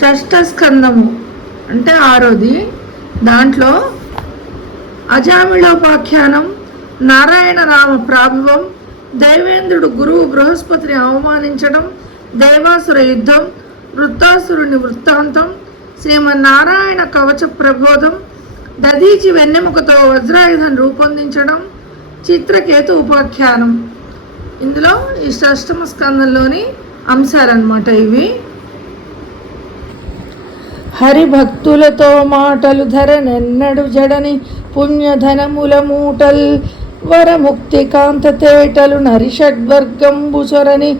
షష్ఠ స్కందము అంటే ఆరోది. దాంట్లో అజామిళోపాఖ్యానం, నారాయణ రామ ప్రాభవం, దేవేంద్రుడు గురువు బృహస్పతిని అవమానించడం, దేవాసుర యుద్ధం, వృత్తాసురుని వృత్తాంతం, శ్రీమన్నారాయణ కవచ ప్రబోధం, దధీచి వెన్నెముకతో వజ్రాయుధం రూపొందించడం, చిత్రకేతు ఉపాఖ్యానం. ఇందులో ఈ షష్టమ స్కందంలోని అంశాలన్నమాట ఇవి. హరిభక్తులతో మాటలు ధరనెన్నడు జడని పుణ్యధనముల మూటల్, వరముక్తి కాంత తేటలు నరిషడ్వర్గంబు చొరని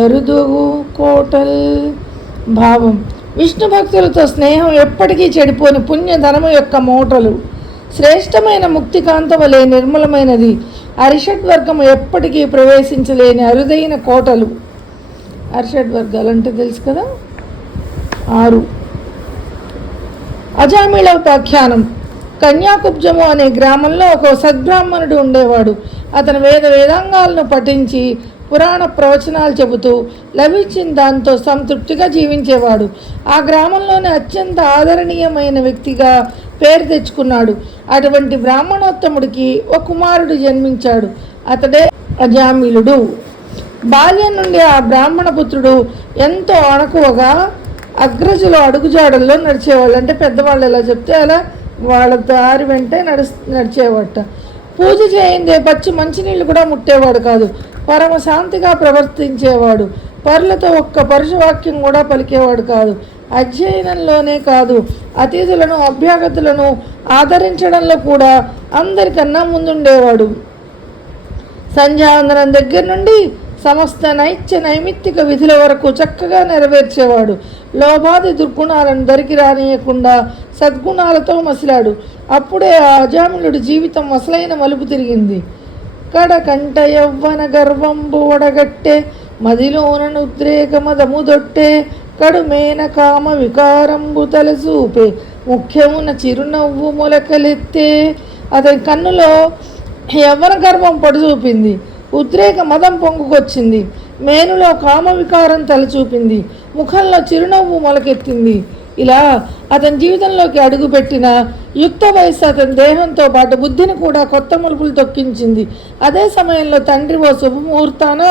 ఎరుదుగు కోటల్. భావం: విష్ణు భక్తులతో స్నేహం ఎప్పటికీ చెడిపోని పుణ్యధనము యొక్క మూటలు, శ్రేష్టమైన ముక్తికాంత వలె నిర్మలమైనది, అరిషడ్వర్గము ఎప్పటికీ ప్రవేశించలేని అరుదైన కోటలు. అరిషడ్వర్గాలు అంటే తెలుసు కదా, 6. అజామిళోపాఖ్యానం. కన్యాకుబ్జము అనే గ్రామంలో ఒక సద్బ్రాహ్మణుడు ఉండేవాడు. అతను వేదాంగాలను పఠించి పురాణ ప్రవచనాలు చెబుతూ లభించిన దాంతో సంతృప్తిగా జీవించేవాడు. ఆ గ్రామంలోనే అత్యంత ఆదరణీయమైన వ్యక్తిగా పేరు తెచ్చుకున్నాడు. అటువంటి బ్రాహ్మణోత్తముడికి ఒక కుమారుడు జన్మించాడు. అతడే అజామిళుడు. బాల్యం నుండి ఆ బ్రాహ్మణ పుత్రుడు ఎంతో అణకువగా అగ్రజులు అడుగుజాడల్లో నడిచేవాళ్ళు. అంటే పెద్దవాళ్ళు ఎలా చెప్తే అలా వాళ్ళ దారి వెంటే నడిచేవాట. పూజ చేయిందే పచ్చి మంచినీళ్ళు కూడా ముట్టేవాడు కాదు. పరమశాంతిగా ప్రవర్తించేవాడు. పరులతో ఒక్క పరుషవాక్యం కూడా పలికేవాడు కాదు. అధ్యయనంలోనే కాదు, అతిథులను అభ్యాగతులను ఆదరించడంలో కూడా అందరికన్నా ముందుండేవాడు. సంధ్యావందనం దగ్గర నుండి సమస్త నైమిత్తిక విధుల వరకు చక్కగా నెరవేర్చేవాడు. లోభాది దుర్గుణాలను దరికి రానియకుండా సద్గుణాలతో మసిలాడు. అప్పుడే ఆ అజామిళుడి జీవితం అసలైన మలుపు తిరిగింది. కడకంట యవ్వన గర్వంబు ఒడగట్టె, మదిలోనను ఉద్రేక మదము దొట్టె, కడుమేన కామ వికారంబు తలసూపే, ముఖ్యమున చిరునవ్వు మొలకలెత్తే. అతని కన్నులో యవ్వన గర్వం పొడిచూపింది, ఉద్రేక మదం పొంగుకొచ్చింది, మేనులో కామ వికారం తలచూపింది, ముఖంలో చిరునవ్వు మొలకెత్తింది. ఇలా అతని జీవితంలోకి అడుగుపెట్టిన యుక్త వయస్సు అతని దేహంతో పాటు బుద్ధిని కూడా కొత్త మలుపులు తొక్కించింది. అదే సమయంలో తండ్రి ఓ శుభముహూర్తాన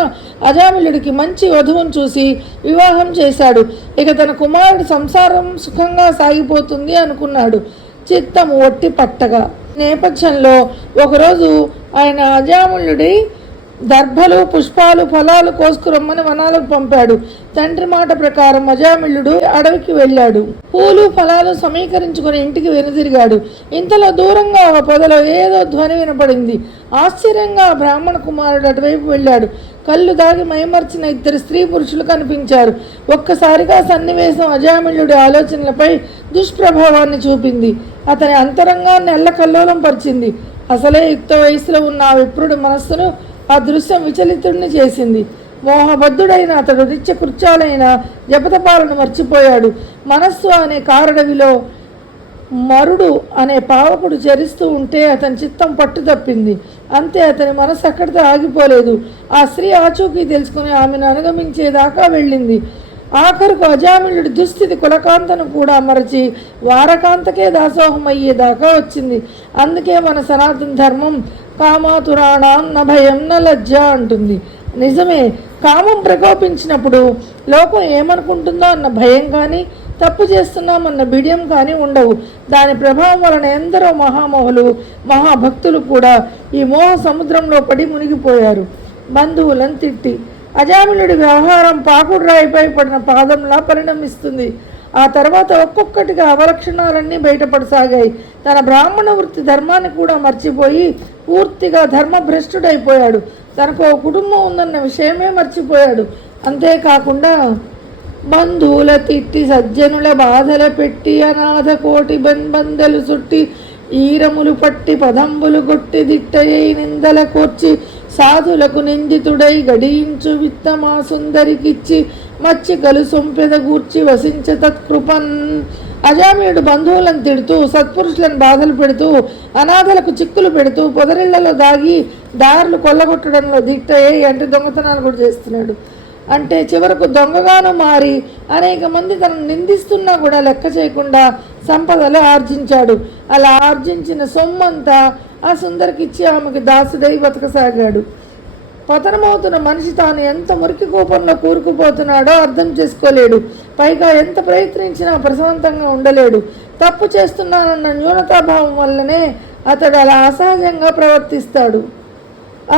అజామిళుడికి మంచి వధువును చూసి వివాహం చేశాడు. ఇక తన కుమారుడి సంసారం సుఖంగా సాగిపోతుంది అనుకున్నాడు. చిత్తము ఒట్టి పట్టగా నేపథ్యంలో ఒకరోజు ఆయన అజామిళుడి దర్భలు, పుష్పాలు, ఫలాలు కోసుకురమ్మని వనాలకు పంపాడు. తండ్రి మాట ప్రకారం అజామిళుడు అడవికి వెళ్ళాడు. పూలు ఫలాలు సమీకరించుకుని ఇంటికి వెనుదిరిగాడు. ఇంతలో దూరంగా ఒక పొదలో ఏదో ధ్వని వినపడింది. ఆశ్చర్యంగా బ్రాహ్మణ కుమారుడు అటువైపు వెళ్ళాడు. కళ్ళు దాగి మైమర్చిన 2 స్త్రీ పురుషులు కనిపించారు. ఒక్కసారిగా సన్నివేశం అజామిళుడి ఆలోచనలపై దుష్ప్రభావాన్ని చూపింది. అతని అంతరంగాన్ని ఎల్లకల్లోలం పరిచింది. అసలే యుక్త వయసులో ఉన్న ఆ విప్రుడి మనస్సును ఆ దృశ్యం విచలితుడిని చేసింది. మోహబద్ధుడైన అతడు నిత్యకృత్యాలైన జపతపాలను మర్చిపోయాడు. మనస్సు అనే కారడవిలో మరుడు అనే పావకుడు చరిస్తూ ఉంటే అతని చిత్తం పట్టు తప్పింది. అంతే, అతని మనస్సు అక్కడితో ఆగిపోలేదు. ఆ స్త్రీ ఆచూకీ తెలుసుకుని ఆమెను అనుగమించేదాకా వెళ్ళింది. ఆఖరుకు అజామిళుడి దుస్థితి కులకాంతను కూడా మరచి వారకాంతకే దాసోహం అయ్యేదాకా వచ్చింది. అందుకే మన సనాతన ధర్మం కామాతురాణం న భయం న లజ్జ అంటుంది. నిజమే, కామం ప్రకోపించినప్పుడు లోకం ఏమనుకుంటుందో అన్న భయం కానీ, తప్పు చేస్తున్నామన్న బిడియం కానీ ఉండవు. దాని ప్రభావం వలన ఎందరో మహామోహులు, మహాభక్తులు కూడా ఈ మోహ సముద్రంలో పడి మునిగిపోయారు. బంధువులను తిట్టి అజామిళుడి వ్యవహారం పాకుడు రాయిపై పడిన పాదంలా పరిణమిస్తుంది. ఆ తర్వాత ఒక్కొక్కటిగా అవలక్షణాలన్నీ బయటపడసాగాయి. తన బ్రాహ్మణ వృత్తి ధర్మాన్ని కూడా మర్చిపోయి పూర్తిగా ధర్మభ్రష్టుడైపోయాడు. తనకు ఓ కుటుంబం ఉందన్న విషయమే మర్చిపోయాడు. అంతేకాకుండా బంధువుల తిట్టి, సజ్జనుల బాధల పెట్టి, అనాథ కోటి బందెలు చుట్టి, ఈరములు పట్టి, పదంబులు కొట్టి, దిట్టయ్యి నిందల కోర్చి, సాధులకు నిందితుడై గడించు విత్తమా సుందరికిచ్చి, మచ్చికలు సొంపెద గూర్చి వసించ తత్కృపన్. అజామిళుడు బంధువులను తిడుతూ, సత్పురుషులను బాధలు పెడుతూ, అనాథలకు చిక్కులు పెడుతూ, పొదరిళ్లలో దాగి దారులు కొల్లగొట్టడంలో దిట్టయ్యి అంటే దొంగతనాలు కూడా చేస్తున్నాడు. అంటే చివరకు దొంగగాను మారి అనేక మంది తనను నిందిస్తున్నా కూడా లెక్క చేయకుండా సంపదలు ఆర్జించాడు. అలా ఆర్జించిన సొమ్మంతా ఆ సుందరికిచ్చి ఆమెకు దాసుడై బతకసాగాడు. పతనమవుతున్న మనిషి తాను ఎంత మురికి కూపంలో కూరుకుపోతున్నాడో అర్థం చేసుకోలేడు. పైగా ఎంత ప్రయత్నించినా ప్రశాంతంగా ఉండలేడు. తప్పు చేస్తున్నానన్న న్యూనతాభావం వల్లనే అతడు అలా అసహజంగా ప్రవర్తిస్తాడు.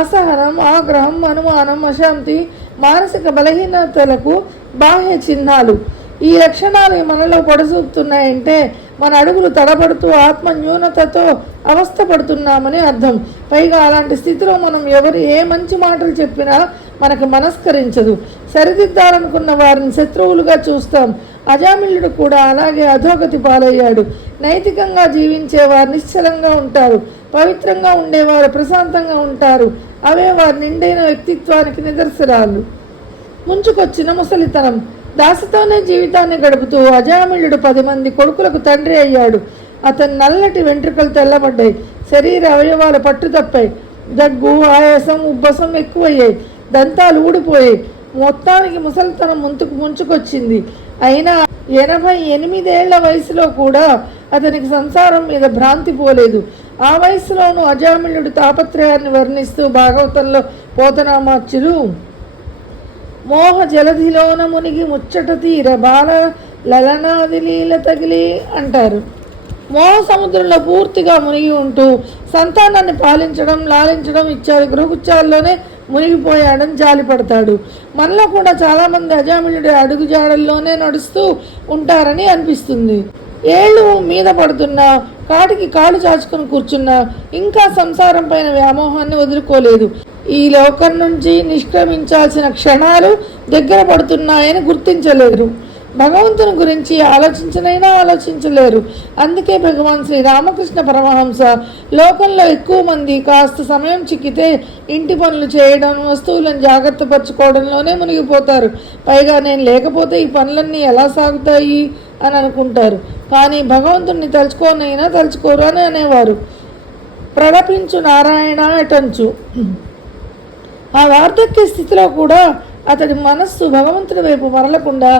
అసహనం, ఆగ్రహం, అనుమానం, అశాంతి మానసిక బలహీనతలకు బాహ్య చిహ్నాలు. ఈ లక్షణాలు మనలో పొడసూపుతున్నాయంటే మన అడుగులు తడబడుతూ ఆత్మ న్యూనతతో అవస్థపడుతున్నామని అర్థం. పైగా అలాంటి స్థితిలో మనం ఎవరు ఏ మంచి మాటలు చెప్పినా మనకు మనస్కరించదు. సరిదిద్దాలనుకున్న వారిని శత్రువులుగా చూస్తాం. అజామిళుడు కూడా అలాగే అధోగతి పాలయ్యాడు. నైతికంగా జీవించేవారు నిశ్చలంగా ఉంటారు. పవిత్రంగా ఉండేవారు ప్రశాంతంగా ఉంటారు. అవే వారి నిండైన వ్యక్తిత్వానికి నిదర్శనాలు. ముంచుకొచ్చిన ముసలితనం. దాసతోనే జీవితాన్ని గడుపుతూ అజామిళుడు 10 మంది కొడుకులకు తండ్రి అయ్యాడు. అతని నల్లటి వెంట్రుకలు తెల్లబడ్డాయి. శరీర అవయవాలు పట్టుతప్పాయి. దగ్గు, ఆయాసం, ఉబ్బసం ఎక్కువయ్యాయి. దంతాలు ఊడిపోయాయి. మొత్తానికి ముసలితనం ముంచుకొచ్చింది. అయినా 88 ఏళ్ల వయసులో కూడా అతనికి సంసారం మీద భ్రాంతి పోలేదు. ఆ వయసులోనూ అజామిళుడు తాపత్రయాన్ని వర్ణిస్తూ భాగవతంలో పోతనామాచ్యులు మోహ జలధిలోన మునిగి ముచ్చట తీర బాల లలనాది లీల తగిలి అంటారు. మోహ సముద్రంలో పూర్తిగా మునిగి ఉంటూ సంతానాన్ని పాలించడం, లాలించడం ఇత్యాది గృహకృత్యాల్లోనే మునిగిపోయాడని జాలిపడతాడు. మనలో కూడా చాలామంది అజామిళుడి అడుగుజాడల్లోనే నడుస్తూ ఉంటారని అనిపిస్తుంది. ఏళ్ళు మీద పడుతున్నా, కాటికి కాళ్ళు చాచుకొని కూర్చున్నా ఇంకా సంసారం పైన వ్యామోహాన్ని వదులుకోలేదు. ఈ లోకం నుంచి నిష్క్రమించాల్సిన క్షణాలు దగ్గర పడుతున్నాయని గుర్తించలేరు. భగవంతుని గురించి ఆలోచించలేరు. అందుకే భగవాన్ శ్రీ రామకృష్ణ పరమహంస లోకంలో ఎక్కువ మంది కాస్త సమయం చిక్కితే ఇంటి పనులు చేయడం, వస్తువులను జాగ్రత్త పరచుకోవడంలోనే మునిగిపోతారు. పైగా నేను లేకపోతే ఈ పనులన్నీ ఎలా సాగుతాయి అని అనుకుంటారు. కానీ భగవంతుణ్ణి తలుచుకోరు అని అనేవారు. ప్రలపించు నారాయణ ఎటంచు. ఆ వార్ధక్య స్థితిలో కూడా అతడి మనస్సు భగవంతుడి వైపు మరలకుండా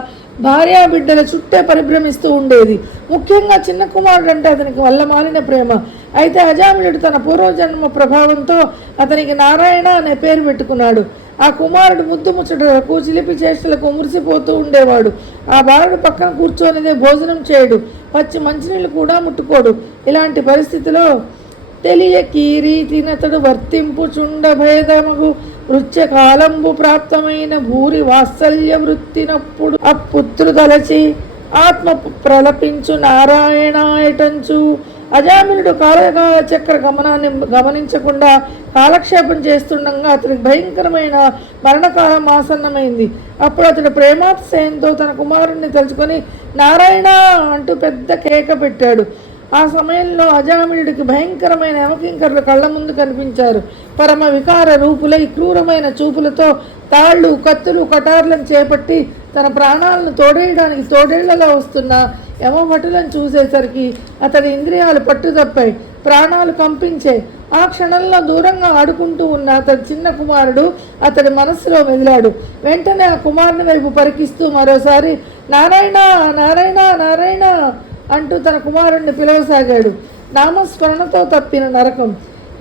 భార్యాబిడ్డల చుట్టే పరిభ్రమిస్తూ ఉండేది. ముఖ్యంగా చిన్న కుమారుడు అంటే అతనికి వల్లమాలిన ప్రేమ. అయితే అజామిళుడు తన పూర్వజన్మ ప్రభావంతో అతనికి నారాయణ అనే పేరు పెట్టుకున్నాడు. ఆ కుమారుడు ముద్దు ముచ్చటలకు, చిలిపి చేష్టలకు మురిసిపోతూ ఉండేవాడు. ఆ బాలుడు పక్కన కూర్చొనిదే భోజనం చేయడు, పచ్చి మంచినీళ్ళు కూడా ముట్టుకోడు. ఇలాంటి పరిస్థితిలో తెలియకి రీతినతడు వర్తింపు చుండ భేదముగు వృత్య కాలంబు ప్రాప్తమైన భూరి వాత్సల్య వృత్తినప్పుడు అపుత్రు తలచి ఆత్మ ప్రలపించు నారాయణాయటంచు. అజామిళుడు కాలచక్ర గమనాన్ని గమనించకుండా కాలక్షేపం చేస్తుండగా అతనికి భయంకరమైన మరణకాలం ఆసన్నమైంది. అప్పుడు అతడు ప్రేమాతిశయంతో తన కుమారుణ్ణి తలుచుకొని నారాయణ అంటూ పెద్ద కేక పెట్టాడు. ఆ సమయంలో అజామిళుడికి భయంకరమైన యమకింకరులు కళ్ళ ముందు కనిపించారు. పరమ వికార రూపులై క్రూరమైన చూపులతో తాళ్ళు, కత్తులు, కటార్లను చేపట్టి తన ప్రాణాలను తోడేయడానికి తోడేళ్లలో వస్తున్న యమభటులను చూసేసరికి అతడి ఇంద్రియాలు పట్టుతప్పాయి, ప్రాణాలు కంపించాయి. ఆ క్షణంలో దూరంగా ఆడుకుంటూ ఉన్న అతడి చిన్న కుమారుడు అతడి మనస్సులో మెదిలాడు. వెంటనే ఆ కుమారుని వైపు పరికిస్తూ మరోసారి నారాయణ నారాయణ నారాయణ అంటూ తన కుమారుణ్ణి పిలవసాగాడు. నామస్మరణతో తప్పిన నరకం.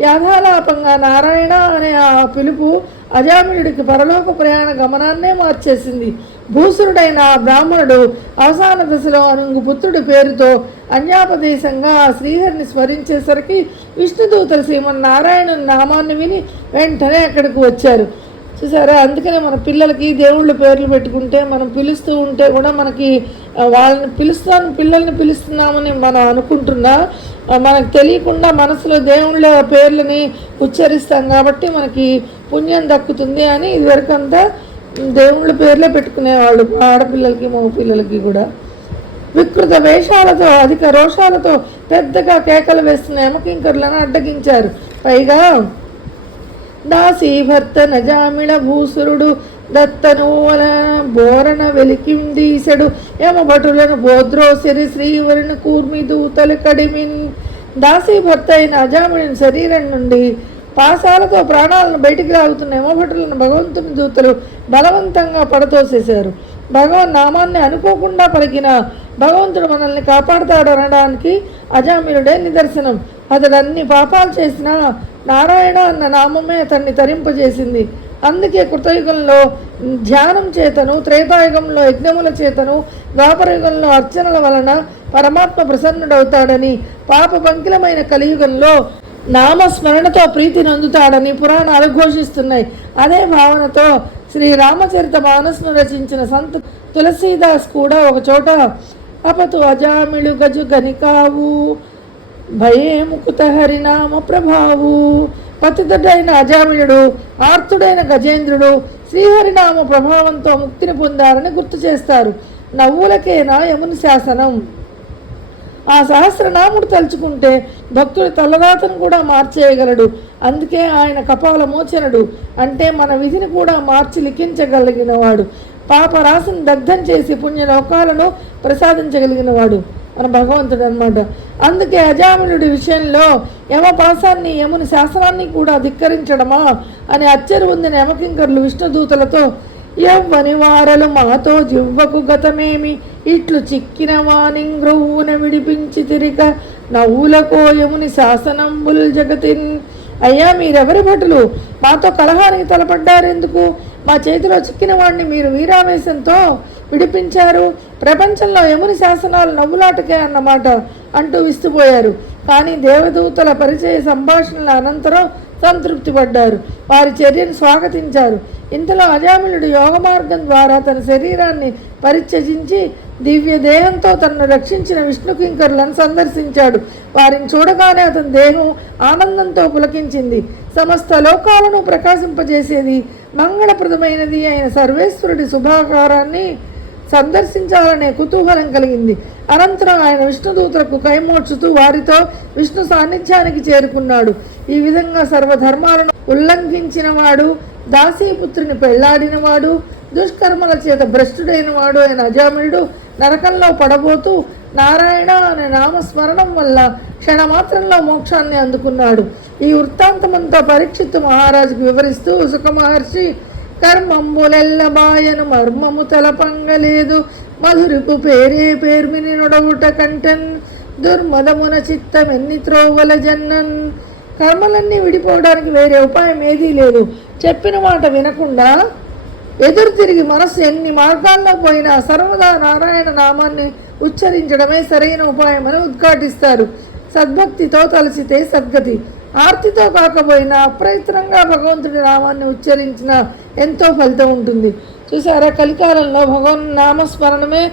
యాథాలాపంగా నారాయణ అనే ఆ పిలుపు అజామిళుడికి పరలోక ప్రయాణ గమనాన్నే మార్చేసింది. భూసురుడైన ఆ బ్రాహ్మణుడు అవసాన దశలో అనుంగు పుత్రుడి పేరుతో అన్యాపదేశంగా ఆ శ్రీహరిని స్మరించేసరికి విష్ణుదూతలు శ్రీమన్నారాయణుని నామాన్ని విని వెంటనే అక్కడికి వచ్చారు. చూసారా, అందుకనే మన పిల్లలకి దేవుళ్ళ పేర్లు పెట్టుకుంటే మనం పిలుస్తూ ఉంటే కూడా మనకి వాళ్ళని పిల్లల్ని పిలుస్తున్నామని మనం అనుకుంటున్నా మనకు తెలియకుండా మనసులో దేవుళ్ళ పేర్లని ఉచ్చరిస్తాం కాబట్టి మనకి పుణ్యం దక్కుతుంది అని ఇదివరకంతా దేవుళ్ళ పేర్లే పెట్టుకునేవాళ్ళు ఆడపిల్లలకి మగ పిల్లలకి కూడా. వికృత వేషాలతో అధిక రోషాలతో పెద్దగా కేకలు వేస్తున్న యమకింకరులను అడ్డగించారు. పైగా దాసి భర్త నజామిళ భూసురుడు దత్తను వల బోరణ వెలికిందీసెడు యమభటులను బోద్రోసిరి శ్రీవరిని కూర్మి దూతలు కడిమిన్. దాసి భర్త అయిన అజామిళుని శరీరం నుండి పాశాలతో ప్రాణాలను బయటికి లాగుతున్న యమభటులను భగవంతుని దూతలు బలవంతంగా పడతోసేశారు. భగవన్ నామాన్ని అనుకోకుండా పలికిన భగవంతుడు మనల్ని కాపాడుతాడు అనడానికి అజామిలుడే నిదర్శనం. అతడు అన్ని పాపాలు చేసినా నారాయణ అన్న నామమే అతన్ని తరింపజేసింది. అందుకే కృతయుగంలో ధ్యానం చేతను, త్రేతాయుగంలో యజ్ఞముల చేతను, ద్వాపరయుగంలో అర్చనల వలన పరమాత్మ ప్రసన్నుడవుతాడని, పాప పంకిలమైన కలియుగంలో నామస్మరణతో ప్రీతి నొందుతాడని పురాణాలు ఘోషిస్తున్నాయి. అదే భావనతో శ్రీరామచరిత మానస్ను రచించిన సంత తులసీదాస్ కూడా ఒక చోట అపతు అజామిళు గజు గనికావు భయే ముకుత హరినామ ప్రభావు. పతితుడైన అజామిళుడు, ఆర్తుడైన గజేంద్రుడు శ్రీహరినామ ప్రభావంతో ముక్తిని పొందారని గుర్తు చేస్తారు. నవ్వులకేనా యముని శాసనం. ఆ సహస్రనాముడు తలుచుకుంటే భక్తుడి తలరాతను కూడా మార్చేయగలడు. అందుకే ఆయన కపాల మోచనుడు, అంటే మన విధిని కూడా మార్చి లిఖించగలిగినవాడు. పాపరాశిని దగ్ధం చేసి పుణ్యలోకాలను ప్రసాదించగలిగినవాడు మన భగవంతుడు అనమాట. అందుకే అజామిళుడి విషయంలో యమపాసాన్ని, యముని శాసనాన్ని కూడా ధిక్కరించడమా అని అచ్చరు పొందిన యమకింకరులు విష్ణుదూతలతో ఎవ్వని వారలు మాతో జివ్వకు గతమేమి ఇట్లు చిక్కిన వానింగ్రవ్వున విడిపించి తిరిగ నవ్వులకో యముని శాసనంబుల్ జగతిన్. అయ్యా, మీరెవరి భటులు? మాతో కలహానికి తలపడ్డారెందుకు? మా చేతిలో చిక్కిన వాడిని మీరు వీరావేశంతో విడిపించారు. ప్రపంచంలో యముని శాసనాలు నవ్వులాటకే అన్నమాట అంటూ విస్తుపోయారు. కానీ దేవదూతల పరిచయ సంభాషణల అనంతరం సంతృప్తి పడ్డారు. వారి చర్యను స్వాగతించారు. ఇంతలో అజామిళుడు యోగ మార్గం ద్వారా తన శరీరాన్ని పరిత్యజించి దివ్య దేహంతో తనను రక్షించిన విష్ణుకింకరులను సందర్శించాడు. వారిని చూడగానే అతని దేహం ఆనందంతో పులకించింది. సమస్త లోకాలను ప్రకాశింపజేసేది, మంగళప్రదమైనది అయిన సర్వేశ్వరుడి శుభాకారాన్ని సందర్శించాలనే కుతూహలం కలిగింది. అనంతరం ఆయన విష్ణుదూతలకు కైమోడ్చుతూ వారితో విష్ణు సాన్నిధ్యానికి చేరుకున్నాడు. ఈ విధంగా సర్వధర్మాలను ఉల్లంఘించినవాడు, దాసీపుత్రిని పెళ్లాడినవాడు, దుష్కర్మల చేత భ్రష్టుడైన వాడు అయిన అజామిళుడు నరకంలో పడబోతూ నారాయణ అనే నామస్మరణం వల్ల క్షణమాత్రంలో మోక్షాన్ని అందుకున్నాడు. ఈ వృత్తాంతమంతా పరీక్షిత్తు మహారాజుకు వివరిస్తూ సుఖమహర్షి కర్మంబులెల్లబాయను మర్మము తలపంగలేదు మధురకు పేరే పేర్మిని నొడవుట కంటన్ దుర్మదమున చిత్తమెన్ని త్రోవల జన్నన్. కర్మలన్నీ విడిపోవడానికి వేరే ఉపాయం ఏదీ లేదు. చెప్పిన మాట వినకుండా ఎదురు తిరిగి మనస్సు ఎన్ని మార్గాల్లో పోయినా సర్వదా నారాయణ నామాన్ని ఉచ్చరించడమే సరైన ఉపాయమని ఉద్ఘాటిస్తారు. సద్భక్తితో తలచితే సద్గతి, ఆర్తితో కాకపోయినా అప్రయత్నంగా భగవంతుడి నామాన్ని ఉచ్చరించిన ఎంతో ఫలితం ఉంటుంది. చూసారా, కలికాలంలో భగవన్ నామస్మరణమే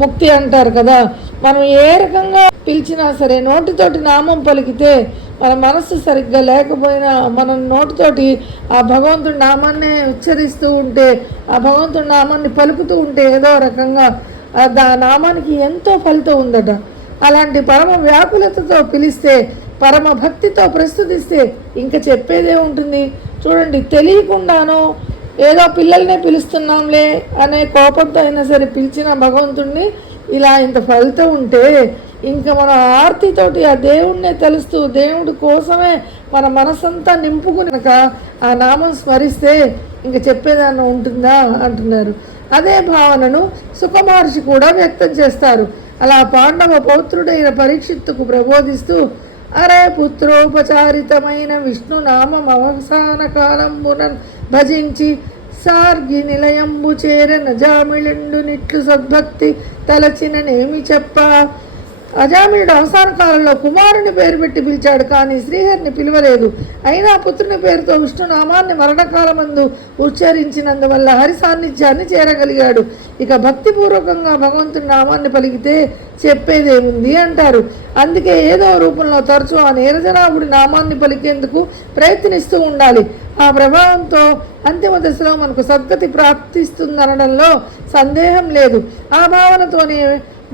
ముక్తి అంటారు కదా. మనం ఏ రకంగా పిలిచినా సరే నోటితోటి నామం పలికితే, మన మనస్సు సరిగ్గా లేకపోయినా మనం నోటితోటి ఆ భగవంతుడి నామాన్నే ఉచ్చరిస్తూ ఉంటే, ఆ భగవంతుడి నామాన్ని పలుకుతూ ఉంటే ఏదో రకంగా ఆ నామానికి ఎంతో ఫలితం ఉందట. అలాంటి పరమ వ్యాకులతతో పిలిస్తే, పరమ భక్తితో ప్రస్తుతిస్తే ఇంకా చెప్పేదే ఉంటుంది. చూడండి, తెలియకుండాను ఏదో పిల్లల్నే పిలుస్తున్నాంలే అనే కోపంతో అయినా సరే పిలిచిన భగవంతుడిని ఇలా ఇంత ఫలితం ఉంటే, ఇంకా మన ఆర్తితోటి ఆ దేవుణ్ణే తెలుస్తూ దేవుడి కోసమే మన మనసంతా నింపుకుని ఆ నామం స్మరిస్తే ఇంక చెప్పేదాన్ని ఉంటుందా అంటున్నారు. అదే భావనను సుఖమహర్షి కూడా వ్యక్తం చేస్తారు. అలా పాండవ పౌత్రుడైన పరీక్షిత్తుకు ప్రబోధిస్తూ, అరే పుత్రోపచారితమైన విష్ణునామం అవసాన కాలంబున భజించి సార్గి నిలయంబు చేర నజామిళుండు నిట్లు సద్భక్తి తలచిననేమి చెప్ప. అజామిళుడు అవసాన కాలంలో కుమారుని పేరు పెట్టి పిలిచాడు, కానీ శ్రీహరిని పిలవలేదు. అయినా పుత్రుని పేరుతో విష్ణునామాన్ని మరణకాలమందు ఉచ్చరించినందువల్ల హరి సాన్నిధ్యాన్ని చేరగలిగాడు. ఇక భక్తిపూర్వకంగా భగవంతుని నామాన్ని పలికితే చెప్పేదేముంది అంటారు. అందుకే ఏదో రూపంలో తరచూ ఆ నీరజనాభుడి నామాన్ని పలికేందుకు ప్రయత్నిస్తూ ఉండాలి. ఆ ప్రభావంతో అంతిమ దశలో మనకు సద్గతి ప్రాప్తిస్తుందనడంలో సందేహం లేదు. ఆ భావనతోనే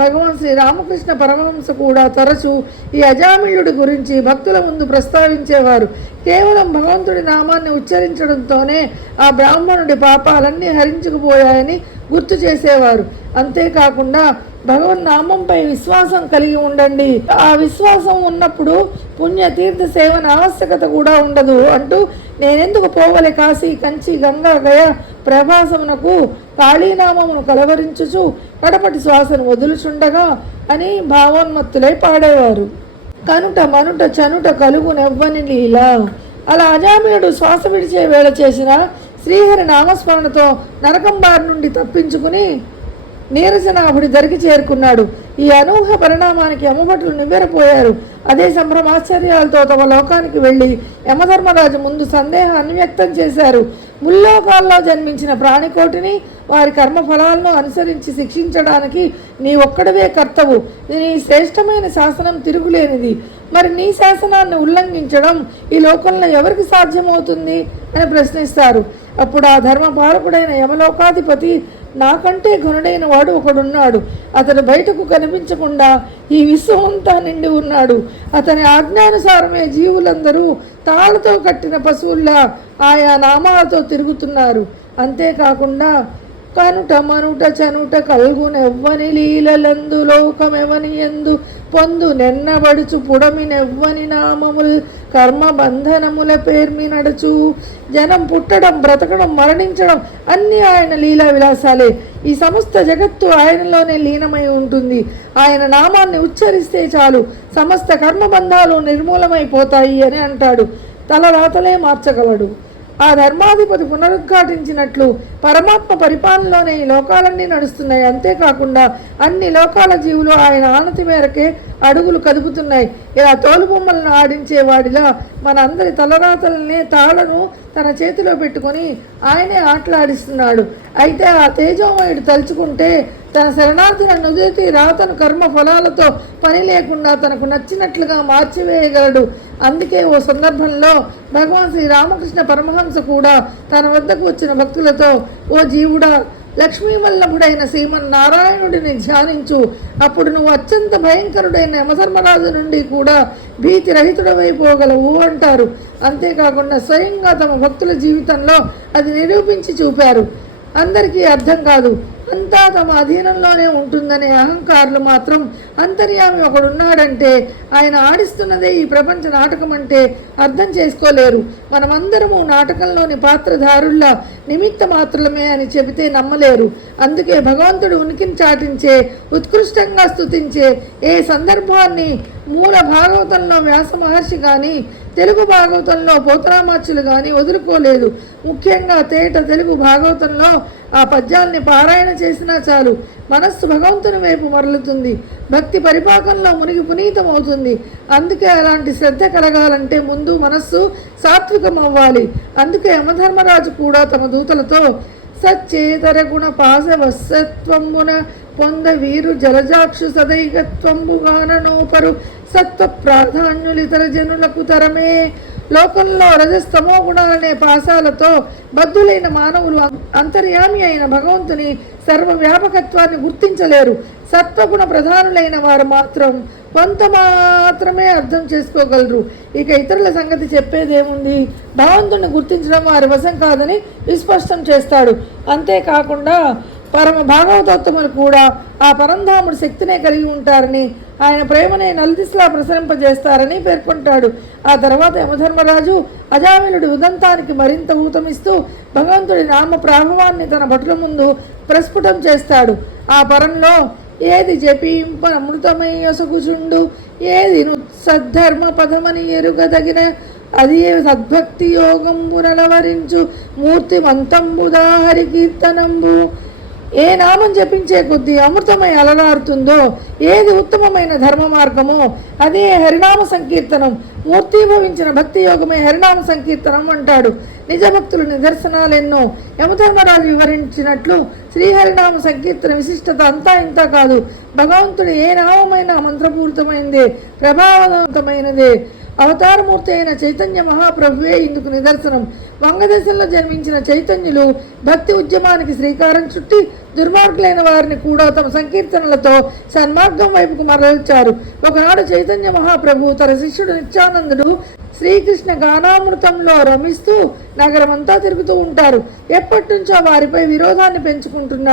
భగవాన్ శ్రీ రామకృష్ణ పరమహంస కూడా తరచూ ఈ అజామిళుడి గురించి భక్తుల ముందు ప్రస్తావించేవారు. కేవలం భగవంతుడి నామాన్ని ఉచ్చరించడంతోనే ఆ బ్రాహ్మణుడి పాపాలన్నీ హరించుకుపోయాయని గుర్తు చేసేవారు. అంతేకాకుండా భగవన్ నామంపై విశ్వాసం కలిగి ఉండండి. ఆ విశ్వాసం ఉన్నప్పుడు పుణ్య తీర్థ సేవన ఆవశ్యకత కూడా ఉండదు అంటూ నేనెందుకు పోవలే కాశీ కంచి గంగా గయ ప్రభాసమునకు కాళీనామమును కలవరించుచు కడపటి శ్వాసను వదులుచుండగా అని భావోన్మత్తులై పాడేవారు. కనుట మనుట చనుట కలుగు నెవ్వని లీల. అలా అజామినుడు శ్వాస విడిచే వేళ చేసిన శ్రీహరి నామస్మరణతో నరకం బారి నుండి తప్పించుకుని నీరసనాభుడి దరికి చేరుకున్నాడు. ఈ అనూహ్య పరిణామానికి యమభటులు నివ్వెరపోయారు. అదే సంభ్రమాశ్చర్యాలతో తమ లోకానికి వెళ్ళి యమధర్మరాజు ముందు సందేహాన్ని వ్యక్తం చేశారు. ముల్లోకాల్లో జన్మించిన ప్రాణికోటిని వారి కర్మఫలాలను అనుసరించి శిక్షించడానికి నీ ఒక్కడవే కర్తవు. నీ శ్రేష్టమైన శాసనం తిరుగులేనిది. మరి నీ శాసనాన్ని ఉల్లంఘించడం ఈ లోకంలో ఎవరికి సాధ్యమవుతుంది అని ప్రశ్నిస్తారు. అప్పుడు ఆ ధర్మపాలకుడైన యమలోకాధిపతి నాకంటే ఘనుడైన వాడు ఒకడున్నాడు. అతడు బయటకు కనిపించకుండా ఈ విశ్వమంతా నిండి ఉన్నాడు. అతని ఆజ్ఞానుసారమే జీవులందరూ తాళతో కట్టిన పశువుల్లా ఆయా నామాలతో తిరుగుతున్నారు. అంతేకాకుండా కనుట మనుట చనుట కల్గునెవ్వని లీలలందు లోకమెవని ఎందు పొందు నెన్నబడుచు పుడమి నెవ్వని నామముల్ కర్మ బంధనముల పేర్మి నడుచు. జనం పుట్టడం, బ్రతకడం, మరణించడం అన్నీ ఆయన లీలా విలాసాలే. ఈ సమస్త జగత్తు ఆయనలోనే లీనమై ఉంటుంది. ఆయన నామాన్ని ఉచ్చరిస్తే చాలు సమస్త కర్మబంధాలు నిర్మూలమైపోతాయి అని అంటాడు. తలరాతలే మార్చగలడు. ఆ ధర్మాధిపతి పునరుద్ఘాటించినట్లు పరమాత్మ పరిపాలనలోనే ఈ లోకాలన్నీ నడుస్తున్నాయి. అంతేకాకుండా అన్ని లోకాల జీవులు ఆయన ఆనతి మేరకే అడుగులు కదుపుతున్నాయి. ఇలా తోలుబొమ్మలను ఆడించే వాడిలా మన అందరి తలరాతలనే తాళను తన చేతిలో పెట్టుకొని ఆయనే ఆటలాడిస్తున్నాడు. అయితే ఆ తేజోమయుడు తలుచుకుంటే తన శరణార్థుల నుదిటి రాతను కర్మ ఫలాలతో పని లేకుండా తనకు నచ్చినట్లుగా మార్చివేయగలడు. అందుకే ఓ సందర్భంలో భగవాన్ శ్రీ రామకృష్ణ పరమహంస కూడా తన వద్దకు వచ్చిన భక్తులతో, ఓ జీవుడా, లక్ష్మీవల్లభుడైన శ్రీమన్నారాయణుడిని ధ్యానించు. అప్పుడు నువ్వు అత్యంత భయంకరుడైన యమధర్మరాజు నుండి కూడా భీతి రహితుడమైపోగలవు అంటారు. అంతేకాకుండా స్వయంగా తమ భక్తుల జీవితంలో అది నిరూపించి చూపారు. అందరికీ అర్థం కాదు, అంతా తమ అధీనంలోనే ఉంటుందనే అహంకారులు మాత్రం అంతర్యామి ఒకడున్నాడంటే ఆయన ఆడిస్తున్నదే ఈ ప్రపంచ నాటకం అంటే అర్థం చేసుకోలేరు. మనమందరము నాటకంలోని పాత్రధారుల్లా నిమిత్త మాత్రమే అని చెబితే నమ్మలేరు. అందుకే భగవంతుడు ఉనికిని చాటించే, ఉత్కృష్టంగా స్తుతించే ఏ సందర్భాన్ని మూల భాగవతంలో వ్యాస మహర్షి కానీ తెలుగు భాగవతంలో పోతరామాచ్యులు కానీ వదులుకోలేదు. ముఖ్యంగా తేట తెలుగు భాగవతంలో ఆ పద్యాల్ని పారాయణ చేసినా చాలు మనస్సు భగవంతుని వైపు మరలుతుంది. భక్తి పరిపాకంలో మునిగి పునీతమవుతుంది. అందుకే అలాంటి శ్రద్ధ కలగాలంటే ముందు మనస్సు సాత్వికం అవ్వాలి. అందుకే యమధర్మరాజు కూడా తమ దూతలతో సచ్చేతర గుణ పాశవసత్వమున పొంద వీరు జలజాక్షు సదైకత్వంబుగాననోపరు సత్వ ప్రాధాన్యులితర జనులకు తరమే. లోకంలో రజస్తమో గుణాలనే పాశాలతో బద్ధులైన మానవులు అంతర్యామి అయిన భగవంతుని సర్వవ్యాపకత్వాన్ని గుర్తించలేరు. సత్వగుణ ప్రధానులైన వారు మాత్రం కొంత మాత్రమే అర్థం చేసుకోగలరు. ఇక ఇతరుల సంగతి చెప్పేదేముంది? భగవంతుని గుర్తించడం వారి వశం కాదని విస్పష్టం చేస్తాడు. అంతేకాకుండా పరమ భాగవతోత్తములు కూడా ఆ పరంధాముడి శక్తినే కలిగి ఉంటారని, ఆయన ప్రేమనే నలుదిశలా ప్రసరింపజేస్తారని పేర్కొంటాడు. ఆ తర్వాత యమధర్మరాజు అజామినుడి ఉదంతానికి మరింత ఊతమిస్తూ భగవంతుడి నామ ప్రాభవాన్ని తన భటుల ముందు ప్రస్ఫుటం చేస్తాడు. ఆ పరంలో ఏది జపింప అమృతమయ్యొసగుచుండు, ఏది సద్ధర్మ పదమని ఎరుగదగిన అది సద్భక్తి యోగంబునలవరించు మూర్తి మంతంబుదాహరి కీర్తనంబు. ఏ నామం జపించే కొద్దీ అమృతమై అలరారుతుందో, ఏది ఉత్తమమైన ధర్మ మార్గమో అదే హరినామ సంకీర్తనం. మూర్తిభవించిన భక్తి యోగమే హరినామ సంకీర్తనం అంటాడు. నిజభక్తుల నిదర్శనాలెన్నో. యమధర్మరాజు వివరించినట్లు శ్రీహరినామ సంకీర్తన విశిష్టత అంతా ఇంత కాదు. భగవంతుడు ఏ నామమైనా మంత్రపూరితమైనదే, ప్రభావవంతమైనదే. అవతారమూర్తి అయిన చైతన్య మహాప్రభువే ఇందుకు నిదర్శనం. వంగదేశంలో జన్మించిన చైతన్యులు భక్తి ఉద్యమానికి శ్రీకారం చుట్టి దుర్మార్గులైన వారిని కూడా తమ సంకీర్తనలతో సన్మార్గం వైపుకు మరల్చారు. ఒకనాడు చైతన్య మహాప్రభు తన శిష్యుడు నిత్యానందుడు శ్రీకృష్ణ గానామృతంలో రమిస్తూ నగరమంతా తిరుగుతూ ఉంటారు. ఎప్పటి నుంచో వారిపై విరోధాన్ని పెంచుకుంటున్న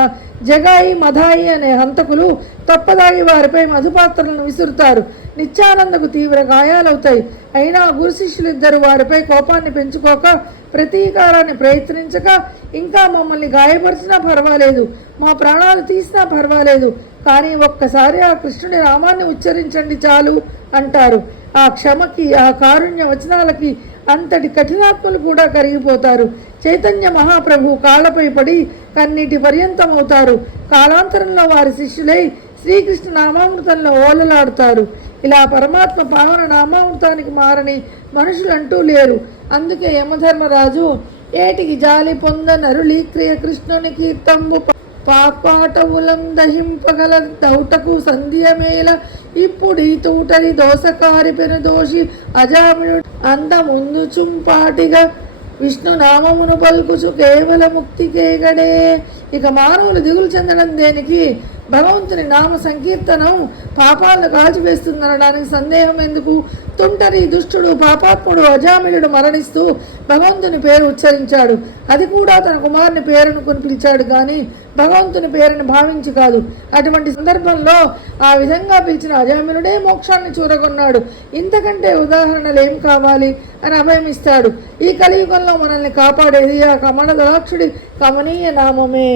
జగాయి మధాయి అనే హంతకులు తప్పదాగి వారిపై మధుపాత్రలను విసురుతారు. నిత్యానందకు తీవ్ర గాయాలవుతాయి. అయినా గురు శిష్యులిద్దరూ వారిపై కోపాన్ని పెంచుకోక, ప్రతీకారాన్ని ప్రయత్నించక, ఇంకా మమ్మల్ని గాయపరిచినా పర్వాలేదు, మా ప్రాణాలు తీసినా పర్వాలేదు, కానీ ఒక్కసారి ఆ కృష్ణుని నామాన్ని ఉచ్చరించండి చాలు అంటారు. ఆ క్షమకి, ఆ కారుణ్య వచనాలకి అంతటి కఠినాత్ములు కూడా కరిగిపోతారు. చైతన్య మహాప్రభు కాళ్లపై పడి కన్నీటి పర్యంతమవుతారు. కాలాంతరంలో వారి శిష్యులై శ్రీకృష్ణ నామామృతంలో ఓలలాడుతారు. ఇలా పరమాత్మ పావన నామామృతానికి మారని మనుషులంటూ లేరు. అందుకే యమధర్మరాజు ఏటికి జాలి పొందనరులి క్రియ కృష్ణుని కీర్తంబు పాపాటవులం దహింపగల దౌటకు సంధ్యమేల ఇప్పుడీ తూటరి దోసకారి పెనుదోషి అజామిడు అంద ముందు చుంపాటిగా విష్ణు నామమును పలుకుచు కేవల ముక్తికేగడే. ఇక మానవులు దిగులు చెందడం దేనికి? భగవంతుని నామ సంకీర్తనం పాపాలను కాల్చివేస్తుందనడానికి సందేహం ఎందుకు? తుంటరి దుష్టుడు పాపాత్ముడు అజామిళుడు మరణిస్తూ భగవంతుని పేరు ఉచ్చరించాడు. అది కూడా తన కుమారుని పేరును పిలిచాడు కానీ భగవంతుని పేరుని భావించి కాదు. అటువంటి సందర్భంలో ఆ విధంగా పిలిచిన అజామిళుడే మోక్షాన్ని చూరగొన్నాడు. ఇంతకంటే ఉదాహరణలు ఏం కావాలి అని అభయమిస్తాడు. ఈ కలియుగంలో మనల్ని కాపాడేది ఆ కమల దళాక్షుడి కమనీయ నామమే.